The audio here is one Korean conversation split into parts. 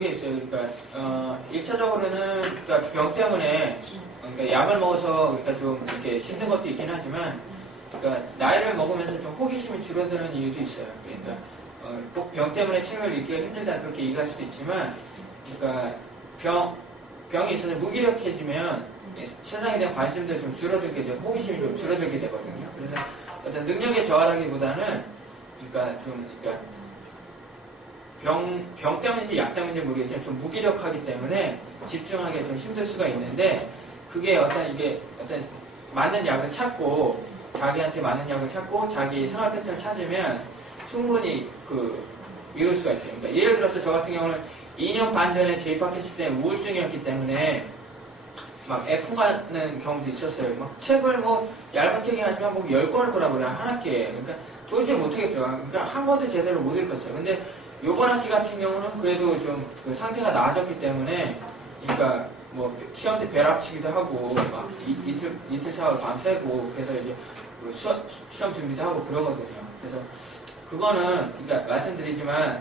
게 있어요. 그러니까 1차적으로는 그러니까 병 때문에 그러니까 약을 먹어서 그러니까 좀 이렇게 힘든 것도 있긴 하지만 그러니까 나이를 먹으면서 좀 호기심이 줄어드는 이유도 있어요. 그러니까 꼭 병 때문에 책을 읽기가 힘들다 그렇게 얘기할 수도 있지만 그러니까 병이 있어서 무기력해지면 세상에 대한 관심도 좀 줄어들게 되고 호기심이 좀 줄어들게 되거든요. 그래서 어떤 능력에 저하라기보다는 그러니까 병 때문인지 약 때문인지 모르겠지만 좀 무기력하기 때문에 집중하기 좀 힘들 수가 있는데 그게 어떤 맞는 약을 찾고 자기한테 맞는 약을 찾고 자기 생활 패턴을 찾으면 충분히 이룰 수가 있어요. 그러니까 예를 들어서 저 같은 경우는 2년 반 전에 재입학했을 때 우울증이었기 때문에 막 애풍하는 경우도 있었어요. 막 책을 얇은 책이 아니면 10권을 보라고 그래요. 한 학기에. 그러니까 도저히 못하겠더라고요. 그러니까 한 권도 제대로 못 읽었어요. 근데 요번 학기 같은 경우는 그래도 좀 상태가 나아졌기 때문에 그러니까 시험 때 벼락치기도 하고 막 이틀 사흘 밤새고 그래서 이제 시험 준비도 하고 그러거든요. 그래서 그거는 그러니까 말씀드리지만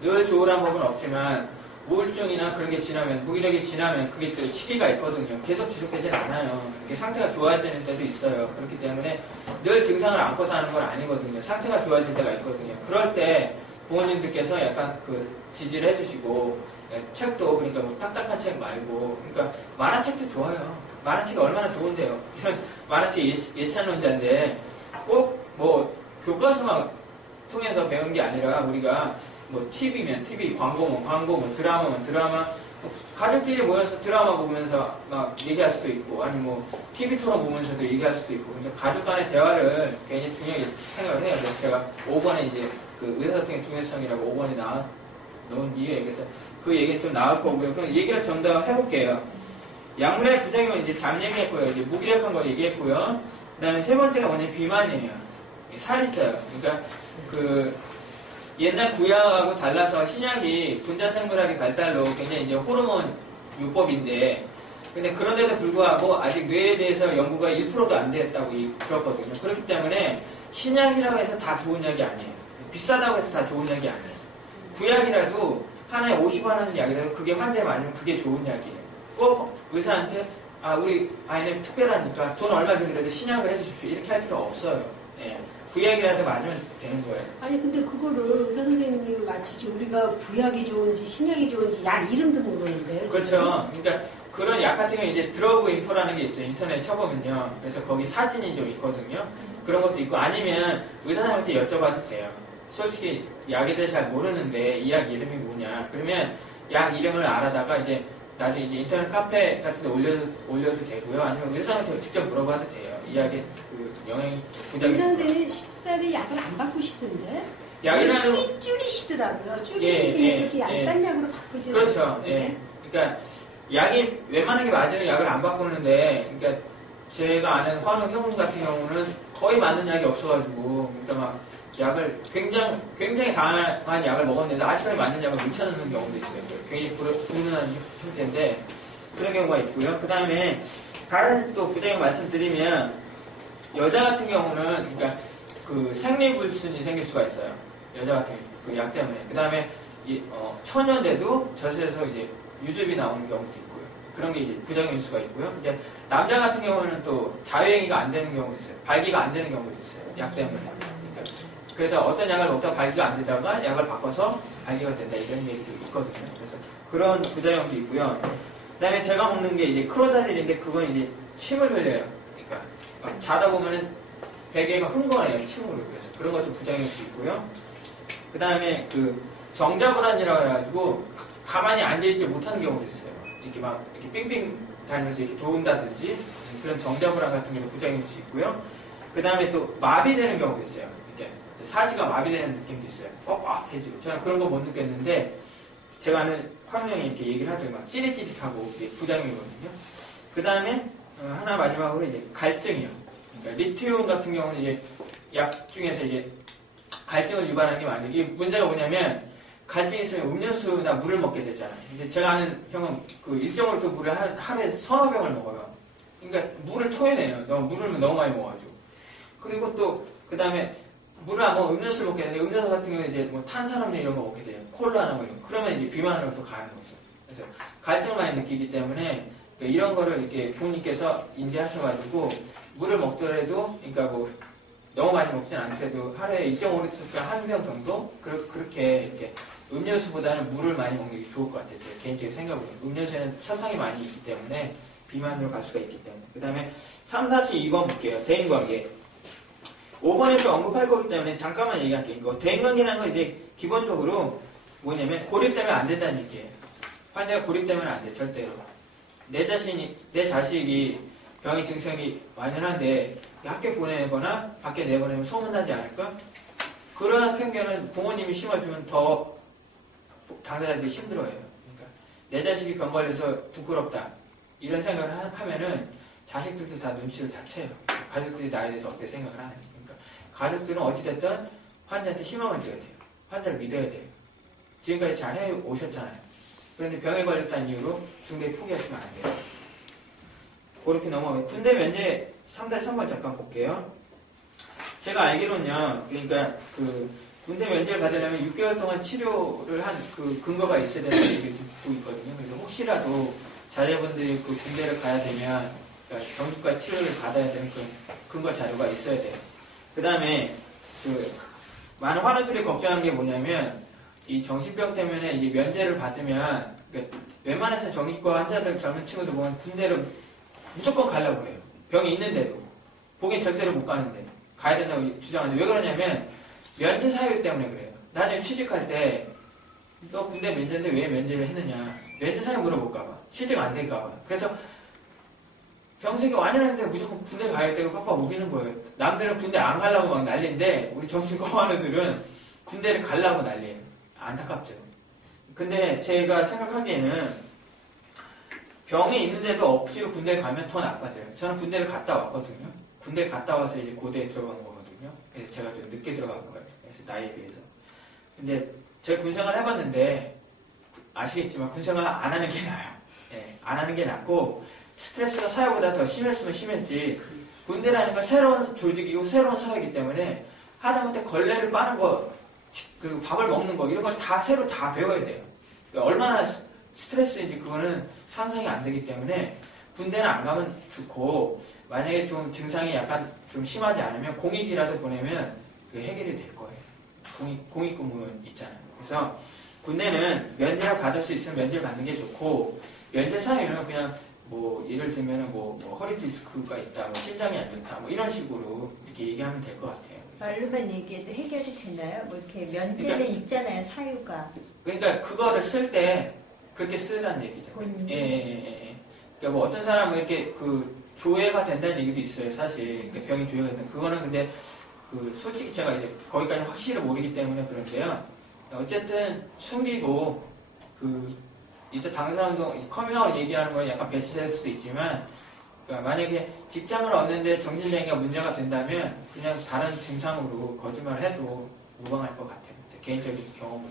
늘 좋으란 법은 없지만 우울증이나 그런 게 지나면 무기력이 지나면 그게 그 시기가 있거든요. 계속 지속되진 않아요. 이게 상태가 좋아지는 때도 있어요. 그렇기 때문에 늘 증상을 안고 사는 건 아니거든요. 상태가 좋아질 때가 있거든요. 그럴 때 부모님들께서 약간 지지를 해주시고 책도 그러니까 딱딱한 책 말고 그러니까 만화책도 좋아요. 만화책이 얼마나 좋은데요. 이런 만화책 예찬론자인데 꼭 교과서만 통해서 배운 게 아니라 우리가 TV면 TV, 광고, 드라마, 가족끼리 모여서 드라마 보면서 막 얘기할 수도 있고, 아니 TV 토론 보면서도 얘기할 수도 있고, 그러니까 가족 간의 대화를 굉장히 중요하게 생각을 해요. 그래서 제가 5번에 이제 의사소통의 중요성이라고 5번에 넣은 뒤에, 그래서 그 얘기는 좀 나올 거고요. 그럼 얘기를 좀 더 해볼게요. 약물의 부작용은 이제 잠 얘기했고요. 이제 무기력한 거 얘기했고요. 그 다음에 세 번째가 뭐냐면 비만이에요. 살이 쪄요. 그러니까 옛날 구약하고 달라서 신약이 분자생물학의 발달로 굉장히 이제 호르몬 요법인데 근데 그런데도 불구하고 아직 뇌에 대해서 연구가 1%도 안 됐다고 들었거든요. 그렇기 때문에 신약이라고 해서 다 좋은 약이 아니에요. 비싸다고 해서 다 좋은 약이 아니에요. 구약이라도 하나에 50원 하는 약이라도 그게 환자에 맞으면 그게 좋은 약이에요. 꼭 의사한테 우리 아이는 특별하니까 돈 얼마 들더라도 신약을 해주십시오. 이렇게 할 필요 없어요. 예. 구약이라도 맞으면 되는 거예요. 아니 근데 그거를 의사 선생님이 마치지 우리가 구약이 좋은지 신약이 좋은지 약 이름도 모르는데요. 그렇죠. 그러니까 그런 약 같은 경우 이제 드러그 인포라는 게 있어요. 인터넷에 쳐보면요. 그래서 거기 사진이 좀 있거든요. 그런 것도 있고 아니면 의사 선생님한테 여쭤봐도 돼요. 솔직히 약에 대해서 잘 모르는데 이 약 이름이 뭐냐. 그러면 약 이름을 알아다가 이제 나중에 이제 인터넷 카페 같은 데 올려도 되고요. 아니면 의사 선생님한테 직접 물어봐도 돼요. 이 약의 영향이 부작용이. 의사 선생님이 쉽사리 약을 안 바꾸시던데. 약이라는 줄이시더라고요. 줄이시기는 그렇게 얇단 약으로 바꾸지. 그렇죠. 예. 그러니까 약이 웬만하게 맞으면 약을 안 바꾸는데, 그러니까 제가 아는 환우 형님 같은 경우는 거의 맞는 약이 없어가지고, 그러니까 막 약을 굉장히 강한 약을 먹었는데 아직까지 맞는 약을 못 찾는 경우도 있어요. 굉장히 불운한 형태인데 그런 경우가 있고요. 그 다음에 다른 또 부작용 말씀드리면 여자 같은 경우는 그러니까 생리불순이 생길 수가 있어요. 여자 같은 경우 약 때문에. 그 다음에 처녀인데도 젖에서 이제 유즙이 나오는 경우도 있고요. 그런 게 이제 부작용일 수가 있고요. 이제 남자 같은 경우는 또 자유행위가 안 되는 경우도 있어요. 발기가 안 되는 경우도 있어요. 약 때문에. 그래서 어떤 약을 먹다가 발기가 안 되다가 약을 바꿔서 발기가 된다 이런 얘기도 있거든요. 그래서 그런 부작용도 있고요. 그 다음에 제가 먹는 게 이제 크로자딜인데 그건 이제 침을 흘려요. 그러니까 자다 보면은 베개가 흥건해요. 침으로. 그래서 그런 것도 부작용일 수 있고요. 그 다음에 정자불안이라고 해가지고 가만히 앉아있지 못하는 경우도 있어요. 이렇게 빙빙 다니면서 이렇게 도운다든지 그런 정자불안 같은 경우 부작용일 수 있고요. 그 다음에 또 마비되는 경우도 있어요. 사지가 마비되는 느낌도 있어요. 뻣뻣해지고. 저는 그런 거 못 느꼈는데, 제가 아는 황우 형이 이렇게 얘기를 하더니 막 찌릿찌릿하고 이게 부작용이거든요. 그 다음에, 하나 마지막으로 이제 갈증이요. 그러니까 리티움 같은 경우는 이제 약 중에서 이제 갈증을 유발하는 게 많은데, 이게 문제가 뭐냐면, 갈증이 있으면 음료수나 물을 먹게 되잖아요. 근데 제가 아는 형은 일정으로 또 물을 하루에 서너 병을 먹어요. 그러니까 물을 토해내요. 물을 너무 많이 먹어가지고. 그리고 또, 그 다음에 물을 한번 음료수를 먹게 되는데 음료수 같은 경우는 이제 뭐 탄산음료 이런 거 먹게 돼요. 콜라나 뭐 이런 거. 그러면 이제 비만으로 또 가는 거죠. 그래서 갈증을 많이 느끼기 때문에 이런 거를 이렇게 부모님께서 인지하셔가지고 물을 먹더라도 그러니까 뭐 너무 많이 먹진 않더라도 하루에 1.5리터 한 병 정도 그렇게 이렇게 음료수보다는 물을 많이 먹는 게 좋을 것 같아요. 제 개인적인 생각으로. 음료수에는 설탕이 많이 있기 때문에 비만으로 갈 수가 있기 때문에. 그 다음에 3-2번 볼게요. 대인관계. 5번에서 언급할 거기 때문에 잠깐만 얘기할게요. 대인관계라는 건 이제 기본적으로 뭐냐면 고립되면 안 된다는 얘기예요. 환자가 고립되면 안 돼, 절대로. 내 자식이 병의 증상이 완연한데 학교 보내거나 밖에 내보내면 소문나지 않을까? 그러한 편견은 부모님이 심어주면 더 당사자들이 힘들어해요. 그러니까 내 자식이 병 걸려서 부끄럽다 이런 생각을 하면은 자식들도 다 눈치를 다 채요. 가족들이 나에 대해서 어떻게 생각을 하는지. 그러니까 가족들은 어찌됐든 환자한테 희망을 줘야 돼요. 환자를 믿어야 돼요. 지금까지 잘 해 오셨잖아요. 그런데 병에 걸렸다는 이유로 중대에 포기하시면 안 돼요. 그렇게 넘어가요. 군대 면제 3-3번 잠깐 볼게요. 제가 알기로는요, 그러니까 그 군대 면제를 받으려면 6개월 동안 치료를 한 그 근거가 있어야 되는 얘기 듣고 있거든요. 그래서 혹시라도 자녀분들이 그 군대를 가야 되면 그러니까 정규과 치료를 받아야 되는 그 근거 자료가 있어야 돼요. 그 다음에 그 많은 환우들이 걱정하는 게 뭐냐면 이 정신병 때문에 이제 면제를 받으면 그러니까 웬만해서 정신과 환자들 젊은 친구들 보면 군대를 무조건 가려고 해요. 병이 있는데도 보긴 절대로 못 가는데 가야 된다고 주장하는데 왜 그러냐면 면제 사유 때문에 그래요. 나중에 취직할 때 너 군대 면제인데 왜 면제를 했느냐 면제 사유 물어볼까봐 취직 안 될까봐 그래서 병색이 완연한데 무조건 군대 가야 되고 빡빡 우기는 거예요. 남들은 군대 안 가려고 막 난리인데 우리 정신과 환우들은 군대를 가려고 난리예요. 안타깝죠. 근데 제가 생각하기에는 병이 있는데도 억지로 군대에 가면 더 나빠져요. 저는 군대를 갔다 왔거든요. 군대 갔다 와서 이제 고대에 들어간 거거든요. 그래서 제가 좀 늦게 들어간 거예요. 그래서 나이에 비해서. 근데 제가 군생활 해봤는데 아시겠지만 군생활 안 하는 게 나아요. 예, 안 하는 게 낫고 스트레스가 사회보다 더 심했으면 심했지. 군대라는 건 새로운 조직이고 새로운 사회이기 때문에 하다못해 걸레를 빠는 거, 그 밥을 먹는 거 이런 걸 다 새로 다 배워야 돼요. 얼마나 스트레스인지 그거는 상상이 안 되기 때문에 군대는 안 가면 좋고 만약에 좀 증상이 약간 좀 심하지 않으면 공익이라도 보내면 그 해결이 될 거예요. 공익근무 있잖아요. 그래서 군대는 면제를 받을 수 있으면 면제를 받는 게 좋고 면제 사유는 그냥 뭐 예를 들면 뭐 허리 디스크가 있다, 뭐 심장이 안 좋다, 뭐 이런 식으로 이렇게 얘기하면 될 것 같아요. 말로만 얘기해도 해결이 되나요? 뭐 이렇게 면제는 그러니까, 있잖아요, 사유가. 그러니까 그거를 쓸 때 그렇게 쓰라는 얘기죠. 예. 그러니까 뭐 어떤 사람은 이렇게 그 조회가 된다는 얘기도 있어요, 사실. 그러니까 병이 조회가 된다. 그거는 근데 그 솔직히 제가 이제 거기까지 확실히 모르기 때문에 그런데요. 어쨌든 숨기고 그 이때 당사운동 커밍아웃 얘기하는 건 약간 배치될 수도 있지만 그러니까 만약에 직장을 얻는데 정신장애가 문제가 된다면 그냥 다른 증상으로 거짓말을 해도 무방할 것 같아요. 제 개인적인 경험으로.